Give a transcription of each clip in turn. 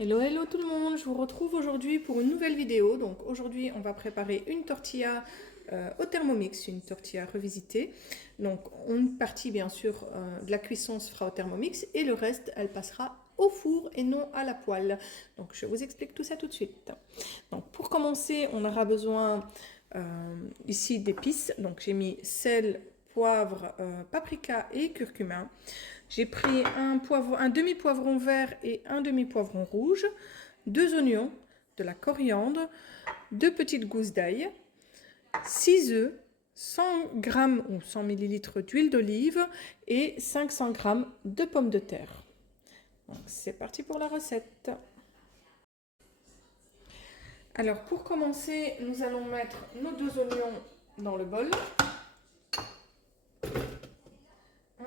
Hello, hello tout le monde, je vous retrouve aujourd'hui pour une nouvelle vidéo. Donc aujourd'hui on va préparer une tortilla au Thermomix, une tortilla revisitée. Donc une partie bien sûr de la cuisson se fera au Thermomix et le reste elle passera au four et non à la poêle. Donc je vous explique tout ça tout de suite. Donc pour commencer on aura besoin ici d'épices. Donc j'ai mis sel, poivre, paprika et curcuma. J'ai pris un demi-poivron vert et un demi-poivron rouge, 2 oignons, de la coriandre, 2 petites gousses d'ail, 6 œufs, 100 g ou 100 ml d'huile d'olive et 500 g de pommes de terre. Donc c'est parti pour la recette. Alors pour commencer, nous allons mettre nos 2 oignons dans le bol,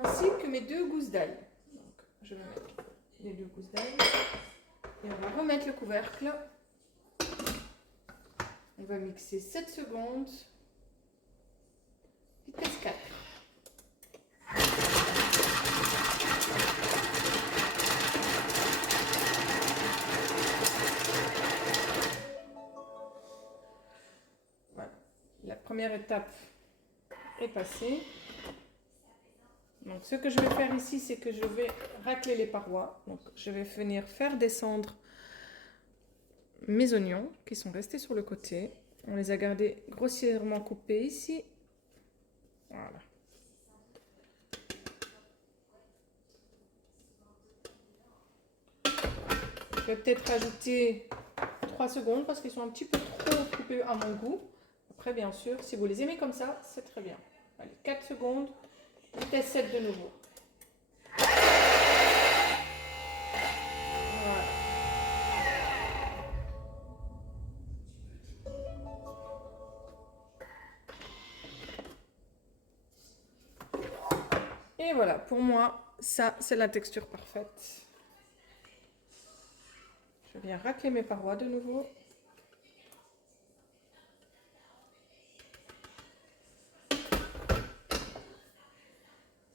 ainsi que mes 2 gousses d'ail. Donc je vais mettre les 2 gousses d'ail. Et on va remettre le couvercle. On va mixer 7 secondes. Vitesse 4. Voilà. La première étape est passée. Donc ce que je vais faire ici, c'est que je vais racler les parois. Donc je vais venir faire descendre mes oignons qui sont restés sur le côté. On les a gardés grossièrement coupés ici. Voilà. Je vais peut-être rajouter 3 secondes parce qu'ils sont un petit peu trop coupés à mon goût. Après, bien sûr, si vous les aimez comme ça, c'est très bien. Allez, 4 secondes, vitesse 7 de nouveau. Voilà. Et voilà, pour moi, ça, c'est la texture parfaite. Je viens racler mes parois de nouveau.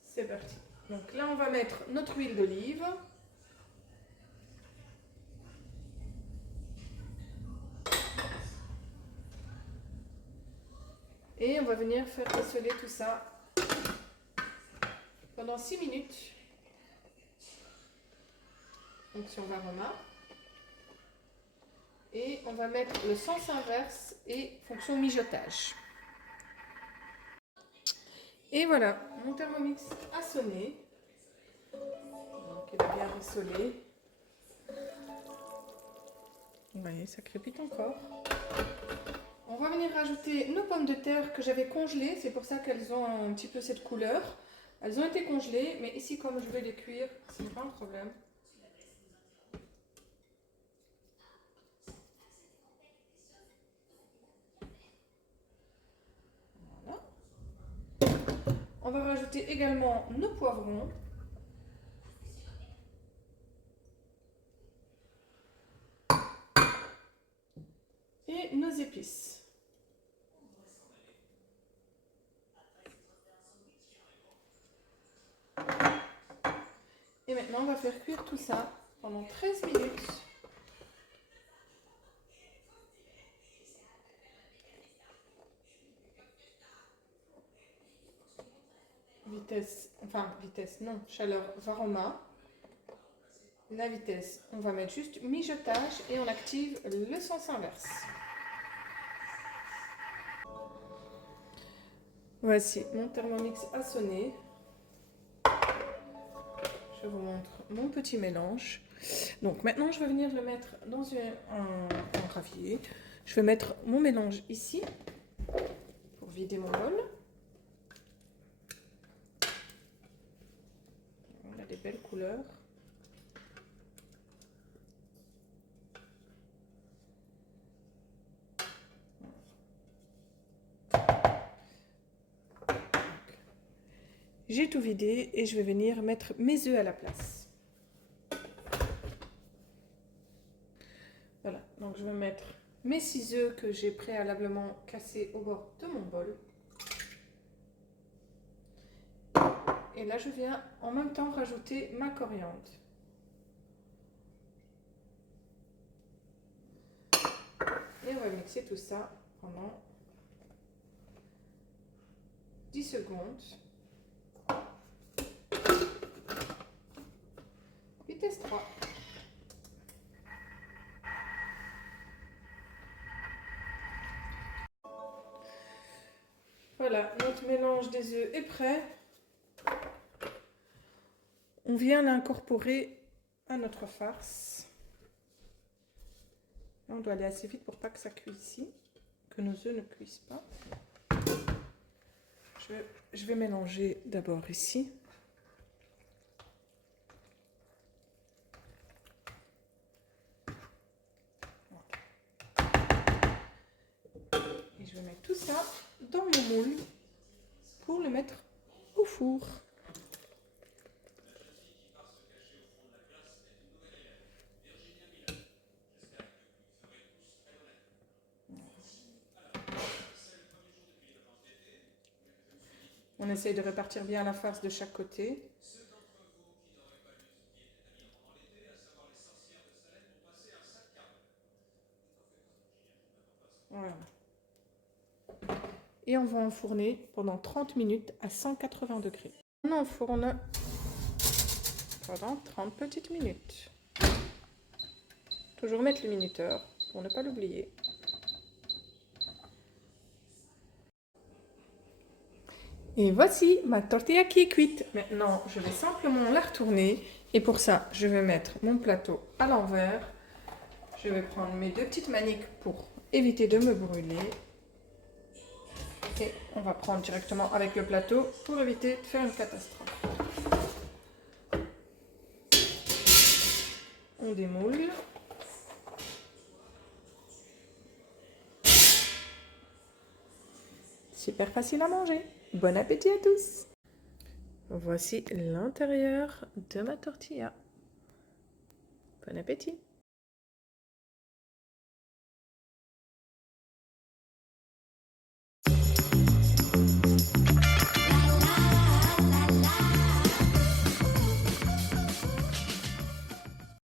C'est parti. Donc là, on va mettre notre huile d'olive. Et on va venir faire rissoler tout ça pendant 6 minutes. Fonction Varoma. Et on va mettre le sens inverse et fonction mijotage. Et voilà, mon Thermomix a sonné. Donc il a bien rissolé. Vous voyez, ça crépite encore. On va venir rajouter nos pommes de terre que j'avais congelées. C'est pour ça qu'elles ont un petit peu cette couleur. Elles ont été congelées, mais ici, comme je vais les cuire, ce n'est pas un problème. Voilà. On va rajouter également nos poivrons. Et nos épices. Et maintenant, on va faire cuire tout ça pendant 13 minutes. Vitesse, non, chaleur Varoma. La vitesse, on va mettre juste mijotage et on active le sens inverse. Voici, mon Thermomix a sonné. Je vous montre mon petit mélange. Donc maintenant, je vais venir le mettre dans un ravier. Je vais mettre mon mélange ici pour vider mon bol. On a des belles couleurs. J'ai tout vidé et je vais venir mettre mes œufs à la place. Voilà, donc je vais mettre mes 6 œufs que j'ai préalablement cassés au bord de mon bol. Et là, je viens en même temps rajouter ma coriandre. va mixer tout ça pendant 10 secondes. Vitesse 3. Voilà, notre mélange des œufs est prêt. On vient l'incorporer à notre farce. Là, on doit aller assez vite pour pas que ça cuise ici, que nos œufs ne cuisent pas. Je vais mélanger d'abord ici. Et je vais mettre tout ça dans mon moule pour le mettre au four. On essaye de répartir bien la farce de chaque côté. Voilà. Et on va enfourner pendant 30 minutes à 180 degrés. On enfourne pendant 30 petites minutes. Toujours mettre le minuteur pour ne pas l'oublier. Et voici ma tortilla qui est cuite. Maintenant, je vais simplement la retourner. Et pour ça, je vais mettre mon plateau à l'envers. Je vais prendre mes deux petites maniques pour éviter de me brûler. Et on va prendre directement avec le plateau pour éviter de faire une catastrophe. On démoule. Super facile à manger. Bon appétit à tous. Voici l'intérieur de ma tortilla. Bon appétit.